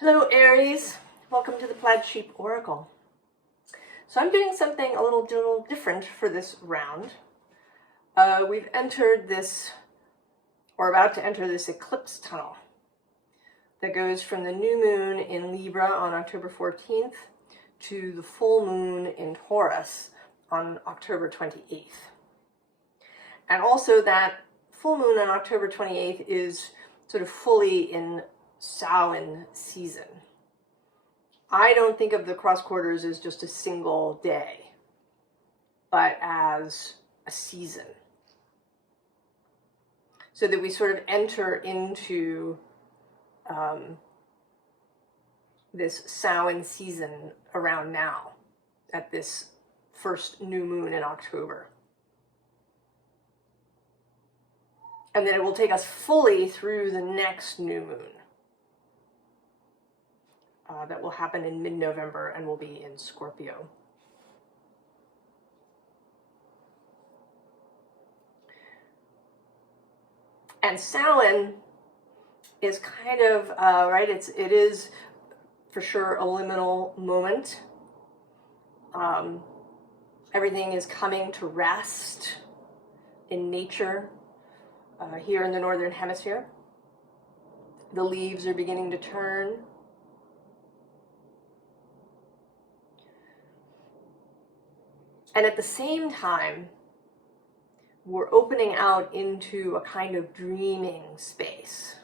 Hello Aries, welcome to the Plaid Sheep Oracle. So I'm doing something a little different for this round. We've entered this, or about to enter this eclipse tunnel that goes from the new moon in Libra on October 14th to the full moon in Taurus on October 28th. And also that full moon on October 28th is sort of fully in Samhain season. I don't think of the cross quarters as just a single day, but as a season. So that we sort of enter into this Samhain season around now, at this first new moon in October. And then it will take us fully through the next new moon. That will happen in mid-November and will be in Scorpio. And Samhain is kind of, right, it is for sure a liminal moment. Everything is coming to rest in nature here in the Northern Hemisphere. The leaves are beginning to turn. And at the same time, we're opening out into a kind of dreaming space.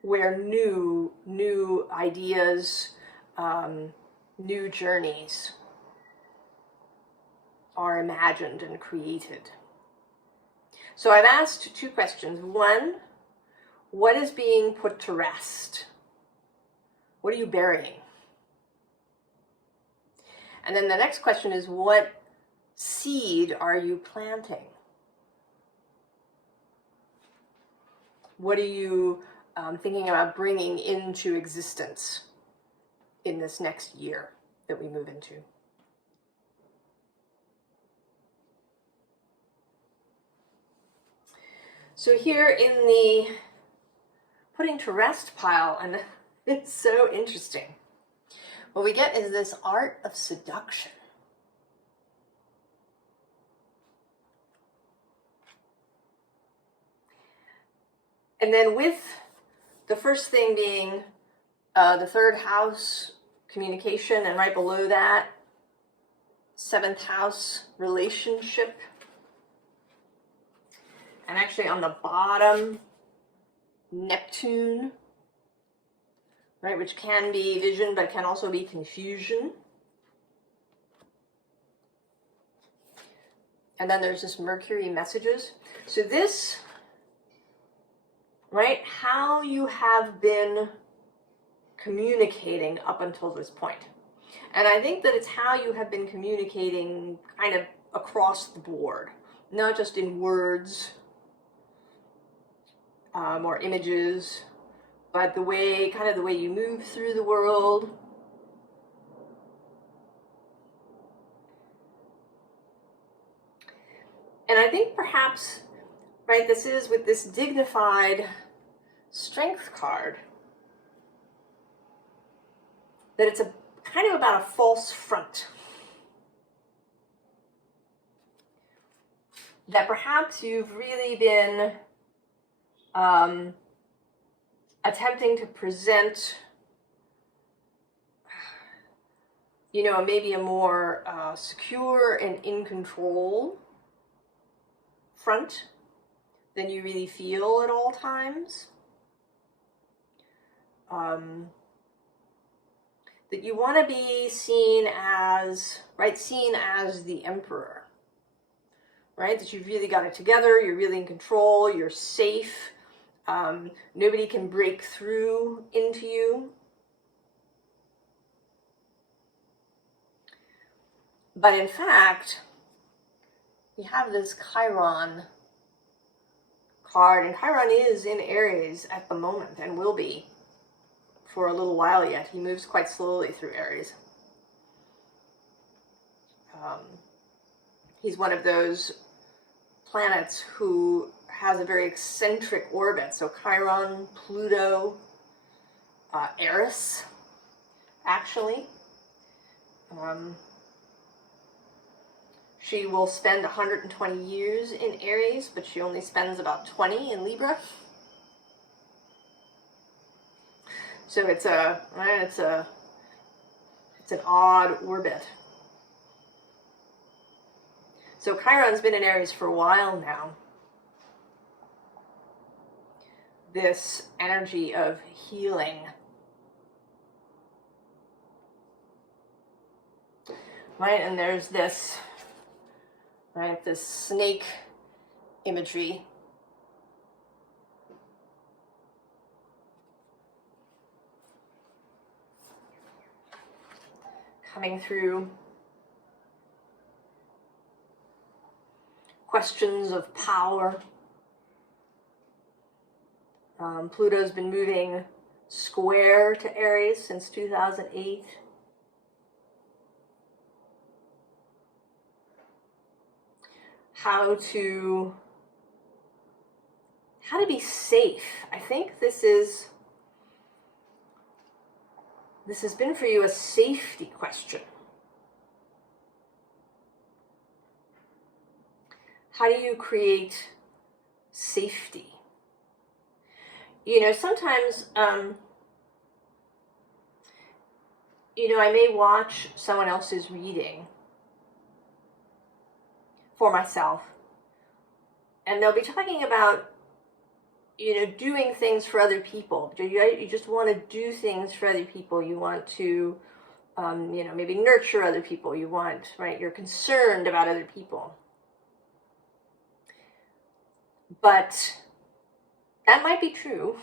Where new ideas, new journeys are imagined and created. So I've asked two questions. One, what is being put to rest? What are you burying? And then the next question is, what seed are you planting? What are you thinking about bringing into existence in this next year that we move into? So here in the putting to rest pile, and it's so interesting. What we get is this art of seduction. And then with the first thing being the third house, communication, and right below that, seventh house, relationship. And actually on the bottom, Neptune, right, which can be vision, but can also be confusion. And then there's this Mercury messages. So this, right, how you have been communicating up until this point. And I think that it's how you have been communicating kind of across the board, not just in words, or images, but the way you move through the world. And I think perhaps, right, this is with this dignified strength card, that it's a kind of about a false front. That perhaps you've really been attempting to present, maybe a more secure and in control front than you really feel at all times. That you want to be seen as the emperor, right? That you've really got it together, you're really in control, you're safe. Nobody can break through into you. But in fact, we have this Chiron card, and Chiron is in Aries at the moment and will be for a little while yet. He moves quite slowly through Aries. He's one of those planets who has a very eccentric orbit. So Chiron, Pluto, Aries, actually. She will spend 120 years in Aries, but she only spends about 20 in Libra. So it's an odd orbit. So Chiron's been in Aries for a while now. This energy of healing. Right, and there's this, right, this snake imagery. Coming through. Questions of power. Pluto's been moving square to Aries since 2008. How to be safe. I think this has been for you a safety question. How do you create safety? You know, sometimes, I may watch someone else's reading for myself, and they'll be talking about, doing things for other people. You just want to do things for other people. You want to, maybe nurture other people. You want, right? You're concerned about other people. But that might be true.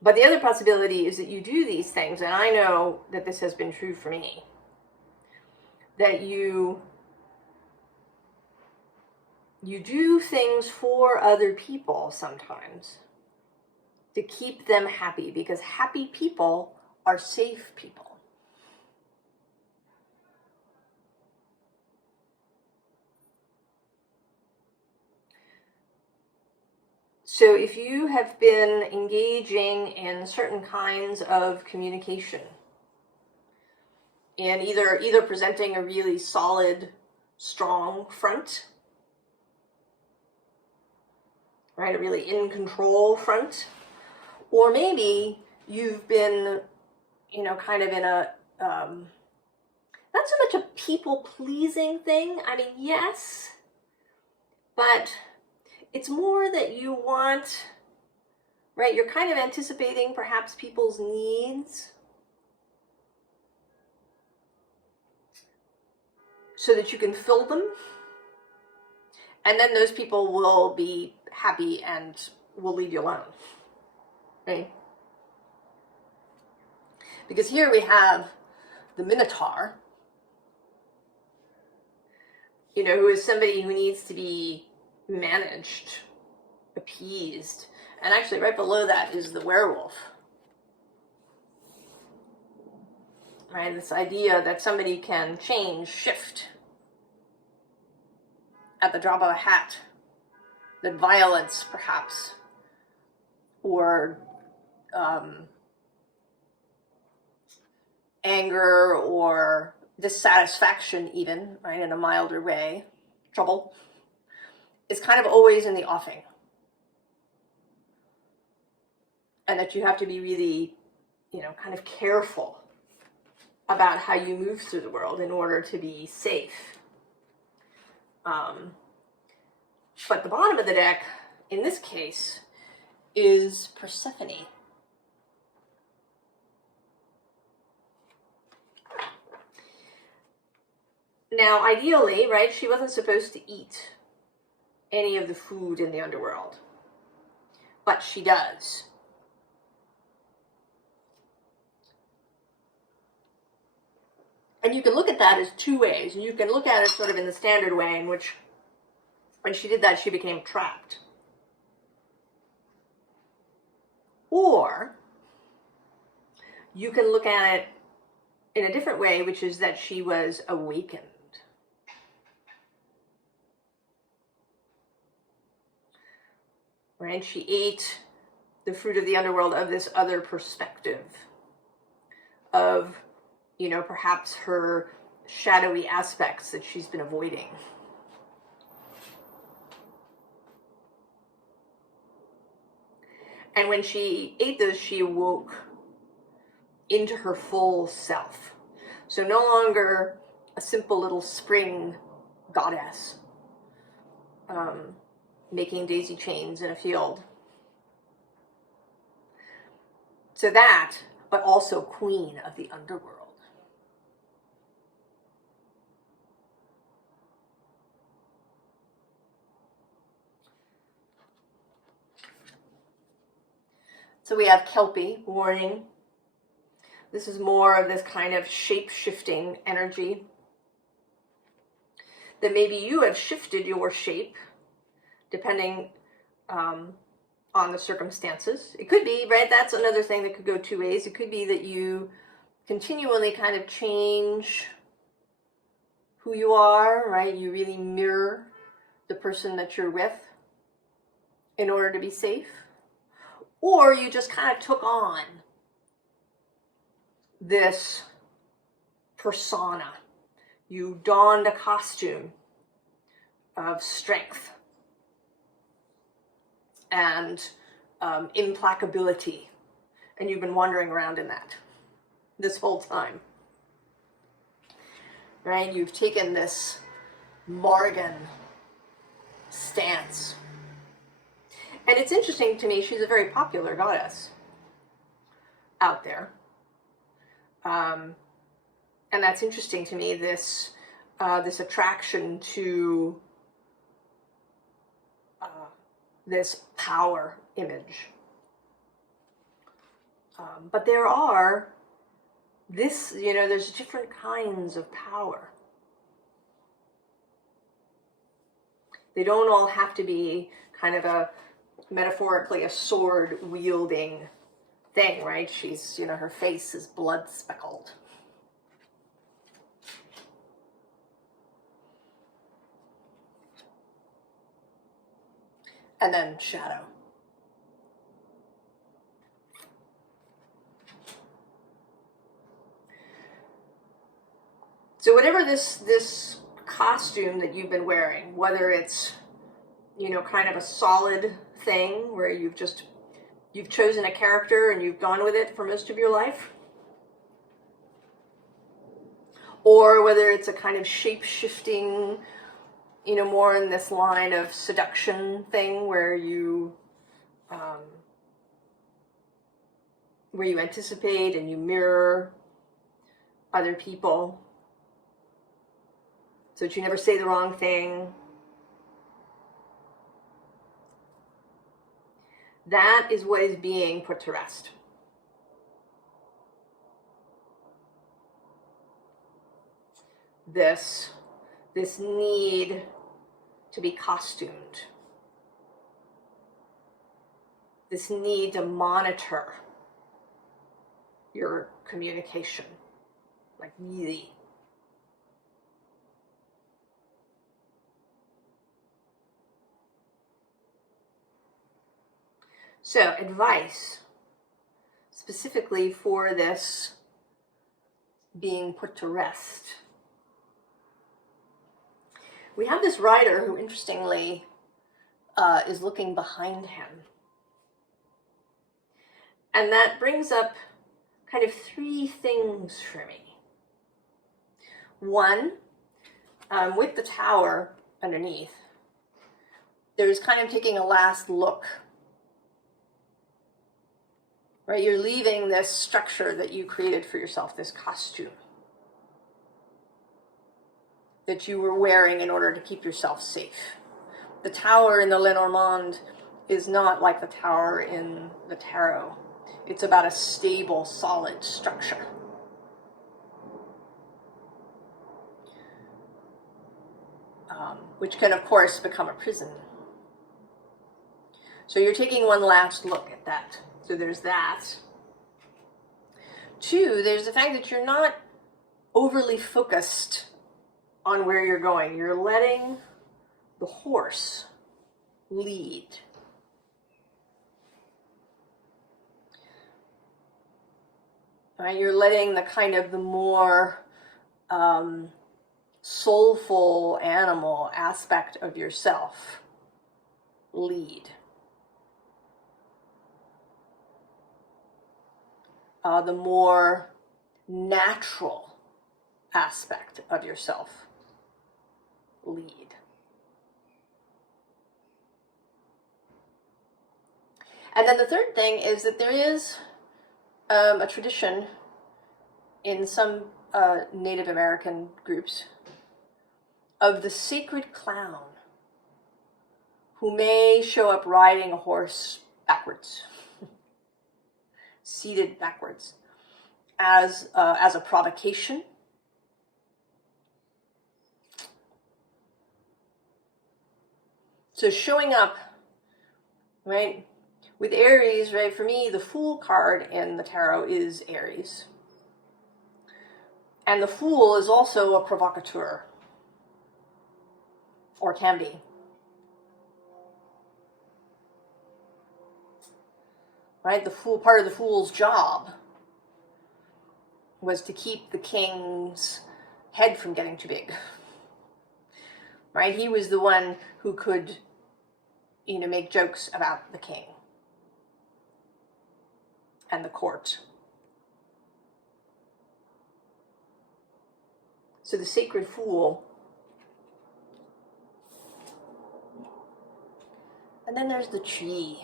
But the other possibility is that you do these things, and I know that this has been true for me, that you do things for other people sometimes to keep them happy, because happy people are safe people. So if you have been engaging in certain kinds of communication and either presenting a really solid, strong front, right, a really in control front, or maybe you've been, kind of in a, not so much a people-pleasing thing. I mean, yes, but it's more that you want, right, you're kind of anticipating perhaps people's needs so that you can fill them. And then those people will be happy and will leave you alone, right? Because here we have the Minotaur, who is somebody who needs to be managed, appeased. And actually right below that is the werewolf. Right? This idea that somebody can change, shift at the drop of a hat. That violence, perhaps, or anger or dissatisfaction even, right, in a milder way, trouble, is kind of always in the offing. And that you have to be really, kind of careful about how you move through the world in order to be safe. But the bottom of the deck, in this case, is Persephone. Now, ideally, right, she wasn't supposed to eat any of the food in the underworld, but she does. And you can look at that as two ways. You can look at it sort of in the standard way, in which when she did that, she became trapped. Or you can look at it in a different way, which is that she was awakened. right? She ate the fruit of the underworld of this other perspective of, you know, perhaps her shadowy aspects that she's been avoiding. And when she ate those, she awoke into her full self. So no longer a simple little spring goddess making daisy chains in a field. So that, but also queen of the underworld. So we have Kelpie, warning. This is more of this kind of shape-shifting energy. That maybe you have shifted your shape, depending on the circumstances. It could be, right, that's another thing that could go two ways. It could be that you continually kind of change who you are, right? You really mirror the person that you're with in order to be safe. Or you just kind of took on this persona. You donned a costume of strength and implacability. And you've been wandering around in that this whole time. Right? You've taken this Morrigan stance. And it's interesting to me, she's a very popular goddess out there. And that's interesting to me, this attraction to this power image. But there are there's different kinds of power. They don't all have to be kind of metaphorically a sword wielding thing, right? She's, her face is blood speckled. And then shadow. So whatever this costume that you've been wearing, whether it's, kind of a solid thing where you've chosen a character and you've gone with it for most of your life, or whether it's a kind of shape-shifting, more in this line of seduction thing where you anticipate and you mirror other people so that you never say the wrong thing. That is what is being put to rest. This need to be costumed. This need to monitor your communication. Like really. So, advice, specifically for this being put to rest. We have this rider who, interestingly, is looking behind him. And that brings up kind of three things for me. One, with the tower underneath, there's kind of taking a last look. Right, you're leaving this structure that you created for yourself, this costume that you were wearing in order to keep yourself safe. The tower in the Lenormand is not like the tower in the tarot. It's about a stable, solid structure. Which can, of course, become a prison. So you're taking one last look at that. So there's that. Two, there's the fact that you're not overly focused on where you're going. You're letting the horse lead. Right? You're letting the kind of the more soulful animal aspect of yourself lead. The more natural aspect of yourself lead. And then the third thing is that there is a tradition in some Native American groups of the sacred clown who may show up riding a horse backwards, seated backwards, as a provocation. So showing up, right, with Aries, right, for me, the Fool card in the tarot is Aries. And the Fool is also a provocateur, or can be. Right, the Fool, part of the Fool's job was to keep the king's head from getting too big. Right, he was the one who could, make jokes about the king and the court. So the sacred Fool. And then there's the tree.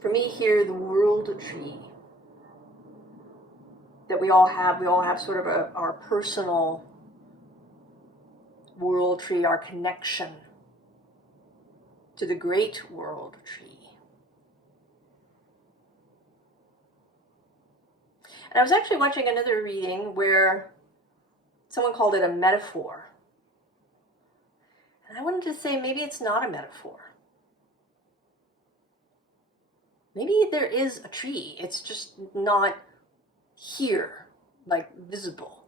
For me here, the world tree that we all have sort of our personal world tree, our connection to the great world tree. And I was actually watching another reading where someone called it a metaphor. And I wanted to say maybe it's not a metaphor. Maybe there is a tree, it's just not here, like visible.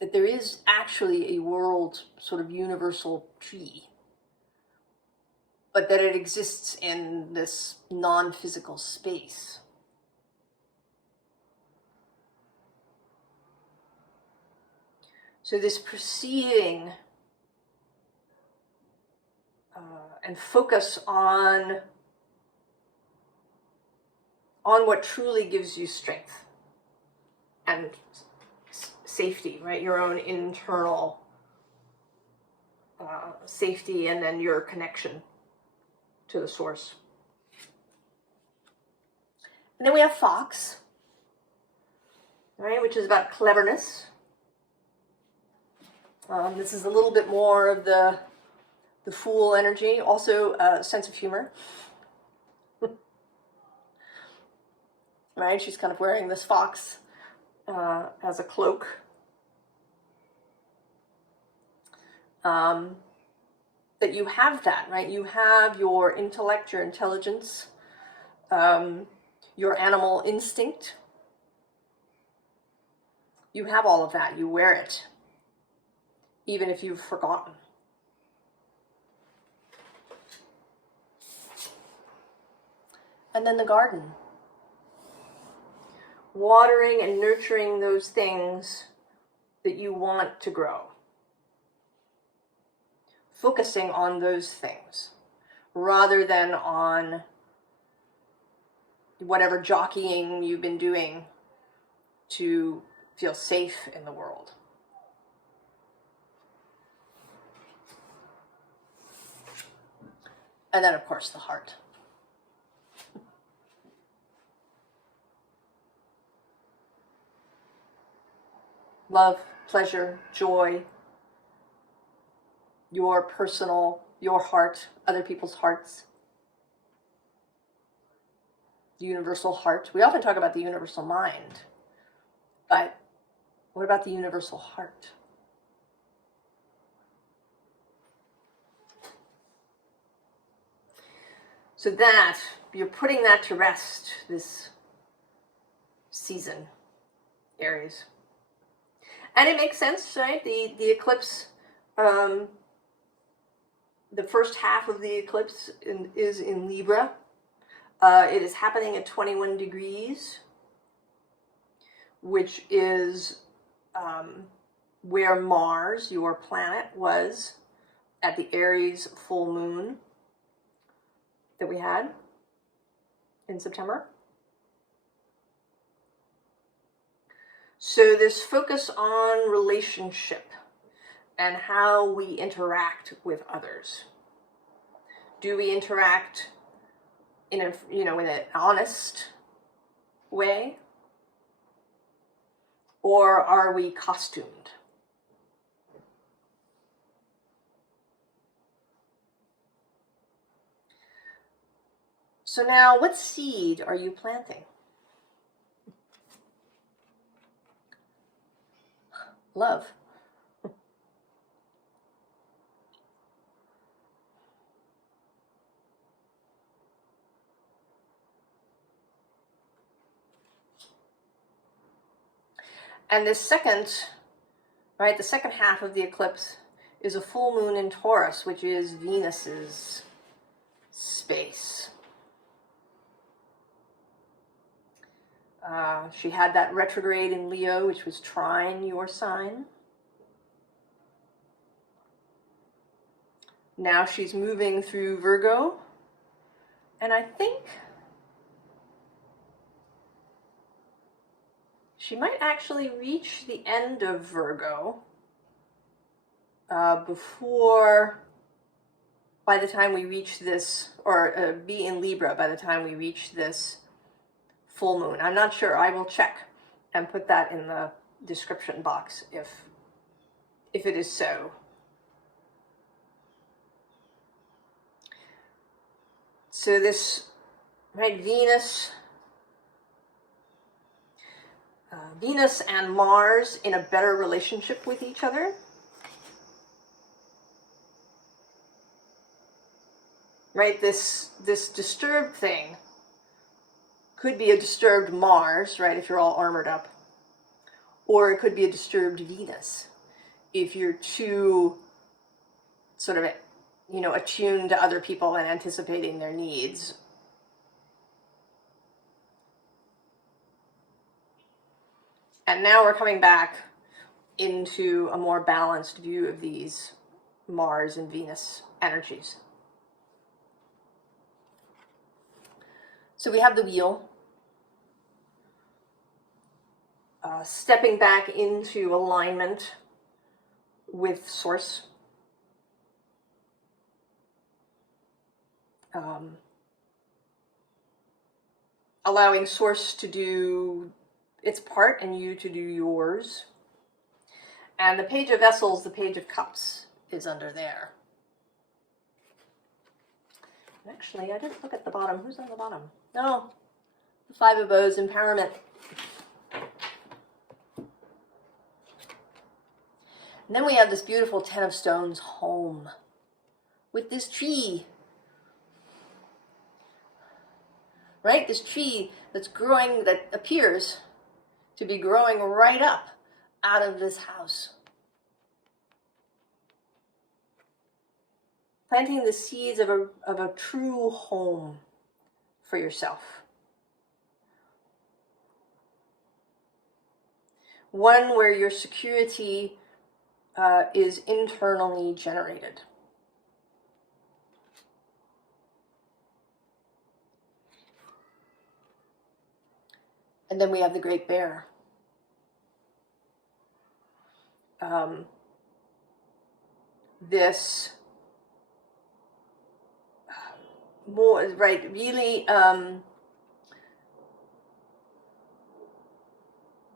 That there is actually a world sort of universal tree, but that it exists in this non-physical space. So this perceiving and focus on what truly gives you strength and safety, right? Your own internal safety, and then your connection to the source. And then we have Fox, right, which is about cleverness. This is a little bit more of the Fool energy, also a sense of humor. Right, she's kind of wearing this fox as a cloak. That you have that, right? You have your intellect, your intelligence, your animal instinct. You have all of that. You wear it, even if you've forgotten. And then the garden. Watering and nurturing those things that you want to grow. Focusing on those things rather than on whatever jockeying you've been doing to feel safe in the world. And then, of course, the heart. Love, pleasure, joy, your personal, your heart, other people's hearts. The universal heart. We often talk about the universal mind, but what about the universal heart? So that, you're putting that to rest this season, Aries. And it makes sense, right? The eclipse The first half of the eclipse is in Libra. It is happening at 21 degrees, which is where Mars, your planet, was at the Aries full moon that we had in September. So this focus on relationship and how we interact with others. Do we interact in a, in an honest way? Or are we costumed? So now, what seed are you planting? Love. And this second, right, the second half of the eclipse is a full moon in Taurus, which is Venus's space. She had that retrograde in Leo, which was trine your sign. Now she's moving through Virgo, and I think she might actually reach the end of Virgo by the time we reach this, or be in Libra by the time we reach this full moon. I'm not sure. I will check and put that in the description box if it is so. So this, right, Venus and Mars in a better relationship with each other. Right, this disturbed thing could be a disturbed Mars, right, if you're all armored up. Or it could be a disturbed Venus, if you're too sort of, attuned to other people and anticipating their needs. And now we're coming back into a more balanced view of these Mars and Venus energies. So we have the wheel, stepping back into alignment with Source. Allowing Source to do its part and you to do yours. And the Page of Vessels, the Page of Cups, is under there. Actually, I didn't look at the bottom. Who's on the bottom? No, the Five of Bows, empowerment. And then we have this beautiful Ten of Stones, home, with this tree. Right? This tree that's growing, that appears to be growing right up out of this house. Planting the seeds of a true home for yourself. One where your security is internally generated. And then we have the Great Bear. This more, right, really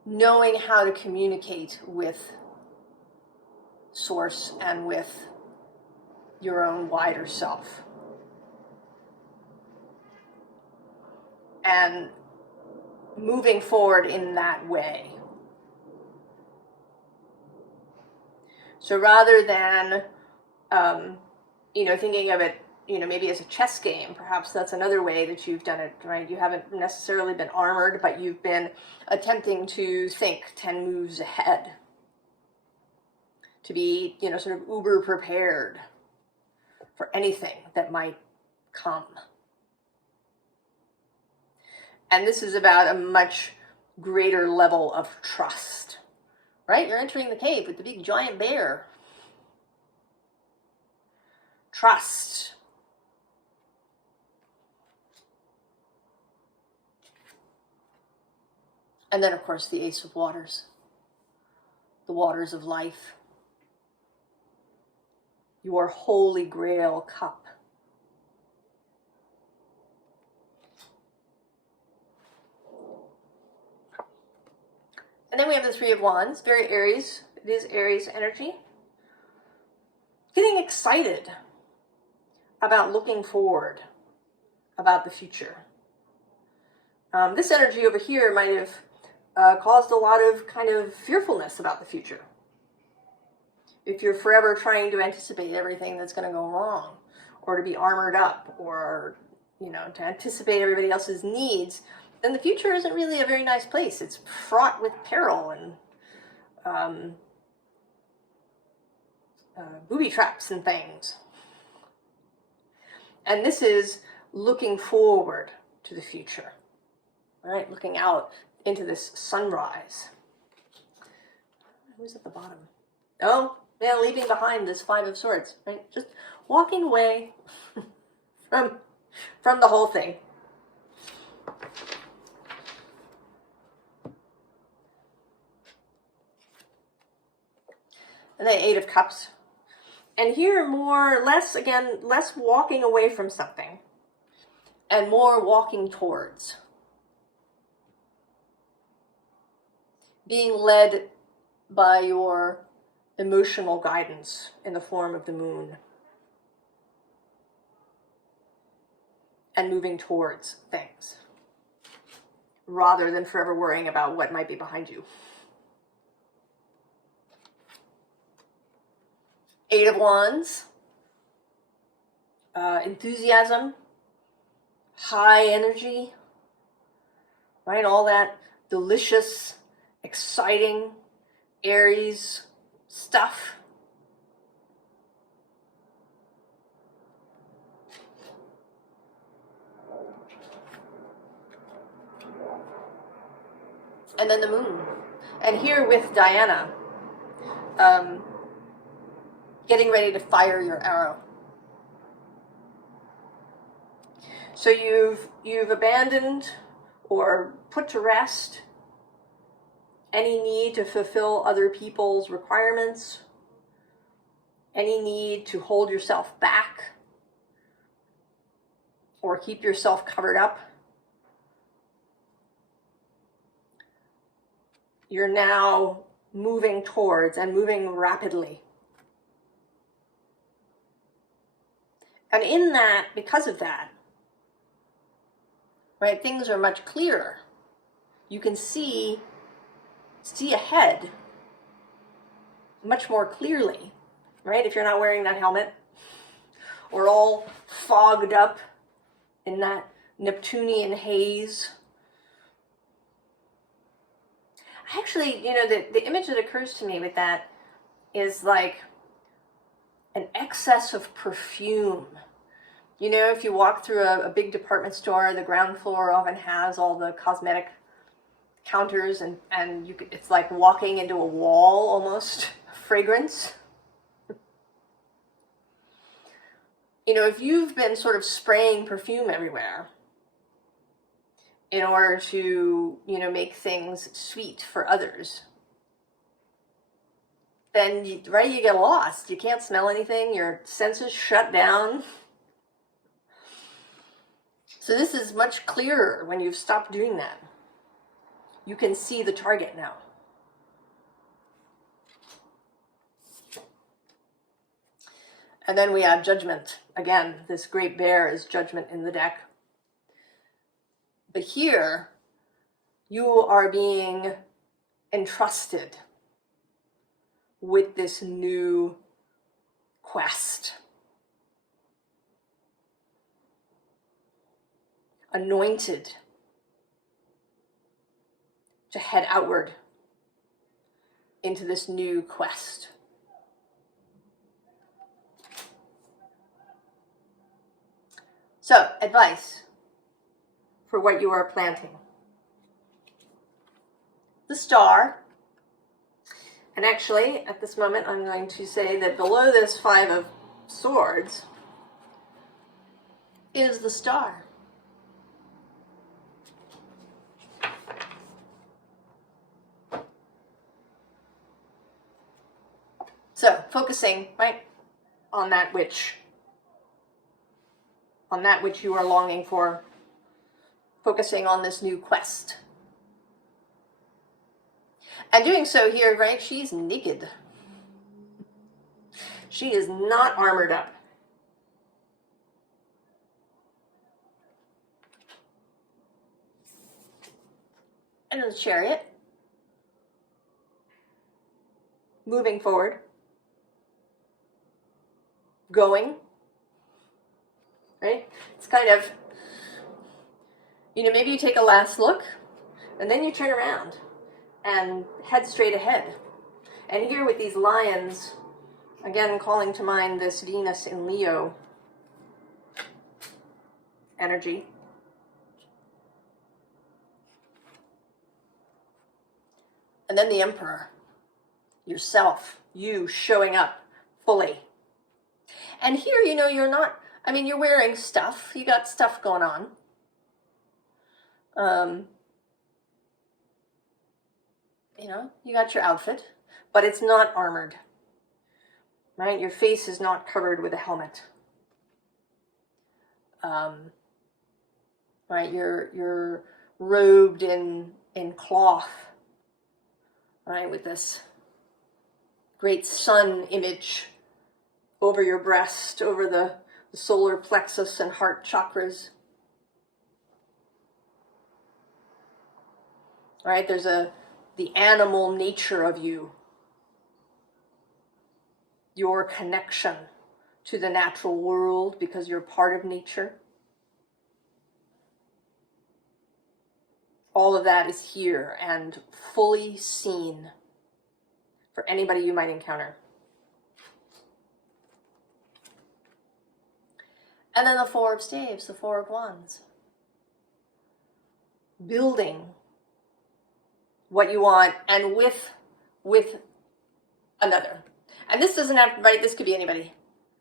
knowing how to communicate with Source and with your own wider self. And moving forward in that way. So rather than, thinking of it, maybe as a chess game, perhaps that's another way that you've done it, right? You haven't necessarily been armored, but you've been attempting to think 10 moves ahead. to be, you know, sort of uber prepared for anything that might come. And this is about a much greater level of trust, right? You're entering the cave with the big giant bear. Trust. And then, of course, the Ace of Waters, the waters of life, your holy grail cup. And then we have the Three of Wands, very Aries. It is Aries energy. Getting excited about looking forward, about the future. This energy over here might have caused a lot of kind of fearfulness about the future. If you're forever trying to anticipate everything that's going to go wrong, or to be armored up, or, you know, to anticipate everybody else's needs, then the future isn't really a very nice place. It's fraught with peril and booby traps and things. And this is looking forward to the future, right? Looking out into this sunrise. Who's at the bottom? Oh, yeah, leaving behind this Five of Swords, right? Just walking away from the whole thing. And then Eight of Cups. And here less walking away from something and more walking towards. Being led by your emotional guidance in the form of the moon. And moving towards things. Rather than forever worrying about what might be behind you. Eight of Wands, enthusiasm, high energy, right? All that delicious, exciting Aries stuff. And then the moon. And here with Diana, getting ready to fire your arrow. So you've abandoned or put to rest any need to fulfill other people's requirements, any need to hold yourself back or keep yourself covered up. You're now moving towards and moving rapidly. And in that, because of that, right, things are much clearer. You can see ahead much more clearly, right? If you're not wearing that helmet or all fogged up in that Neptunian haze. Actually, you know, the image that occurs to me with that is like an excess of perfume. You know, if you walk through a big department store, the ground floor often has all the cosmetic counters, and it's like walking into a wall almost, fragrance. You know, if you've been sort of spraying perfume everywhere in order to, you know, make things sweet for others, then, you get lost. You can't smell anything. Your senses shut down. So this is much clearer when you've stopped doing that. You can see the target now. And then we have Judgment. Again, this great bear is Judgment in the deck. But here, you are being entrusted with this new quest. Anointed to head outward into this new quest. So, advice for what you are planting. The Star. And actually, at this moment, I'm going to say that below this Five of Swords is the Star. So, focusing, right, on that which you are longing for, focusing on this new quest. And doing so here, right, she's naked. She is not armored up. And the Chariot, moving forward, going, right? It's kind of, you know, maybe you take a last look and then you turn around and head straight ahead. And here with these lions, again calling to mind this Venus in Leo energy. And then the Emperor, yourself, you showing up fully. And here, you know, you're not, I mean, you're wearing stuff. You got stuff going on. You know, you got your outfit, but it's not armored, right? Your face is not covered with a helmet. Right, you're robed in cloth, right, with this great sun image over your breast, over the solar plexus and heart chakras. Right, there's the animal nature of you, your connection to the natural world because you're part of nature. All of that is here and fully seen for anybody you might encounter. And then the Four of Staves, the Four of Wands. Building what you want and with another. And this doesn't have, right, this could be anybody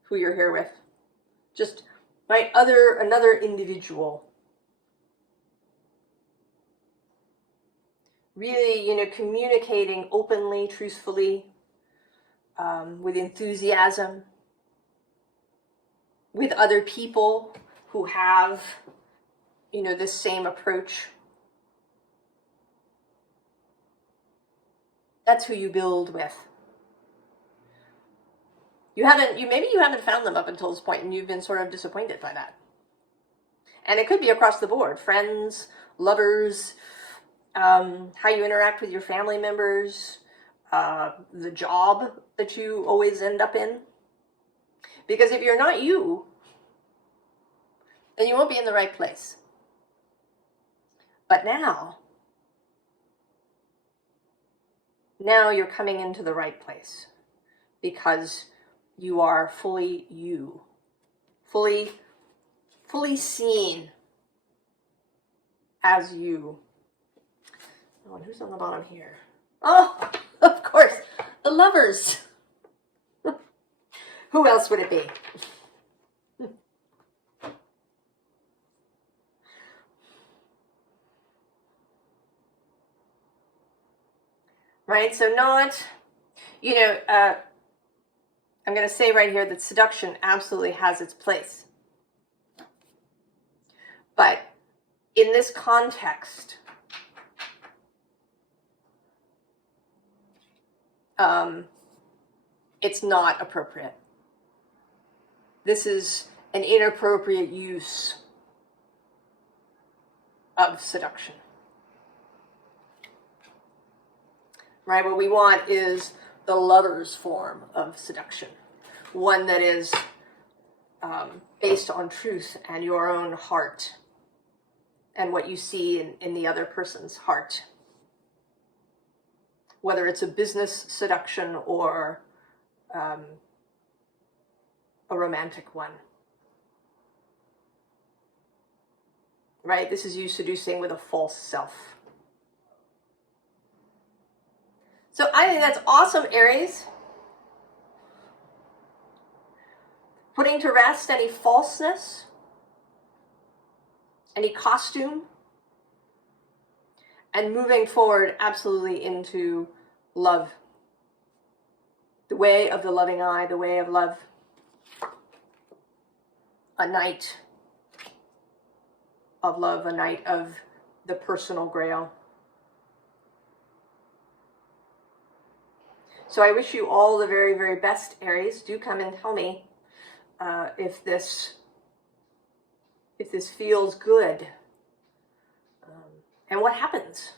who you're here with. Just, right, another individual. Really, you know, communicating openly, truthfully, with enthusiasm, with other people who have, you know, this same approach. That's who you build with. Maybe you haven't found them up until this point and you've been sort of disappointed by that. And it could be across the board. Friends, lovers, how you interact with your family members, the job that you always end up in. Because if you're not you, then you won't be in the right place. But now you're coming into the right place because you are fully you, fully seen as you. Oh, and who's on the bottom here? Oh, of course, the Lovers. Who else would it be? Right, so not, you know, I'm going to say right here that seduction absolutely has its place. But in this context, it's not appropriate. This is an inappropriate use of seduction. Right, what we want is the Lover's form of seduction. One that is based on truth and your own heart and what you see in the other person's heart. Whether it's a business seduction or a romantic one. right? This is you seducing with a false self. So I think that's awesome, Aries. Putting to rest any falseness, any costume, and moving forward absolutely into love. The way of the loving eye, the way of love. A night of love, a night of the personal grail. So I wish you all the very, very best, Aries. Do come and tell me if this feels good, and what happens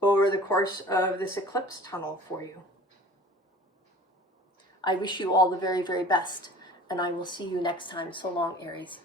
over the course of this eclipse tunnel for you. I wish you all the very, very best, and I will see you next time. So long, Aries.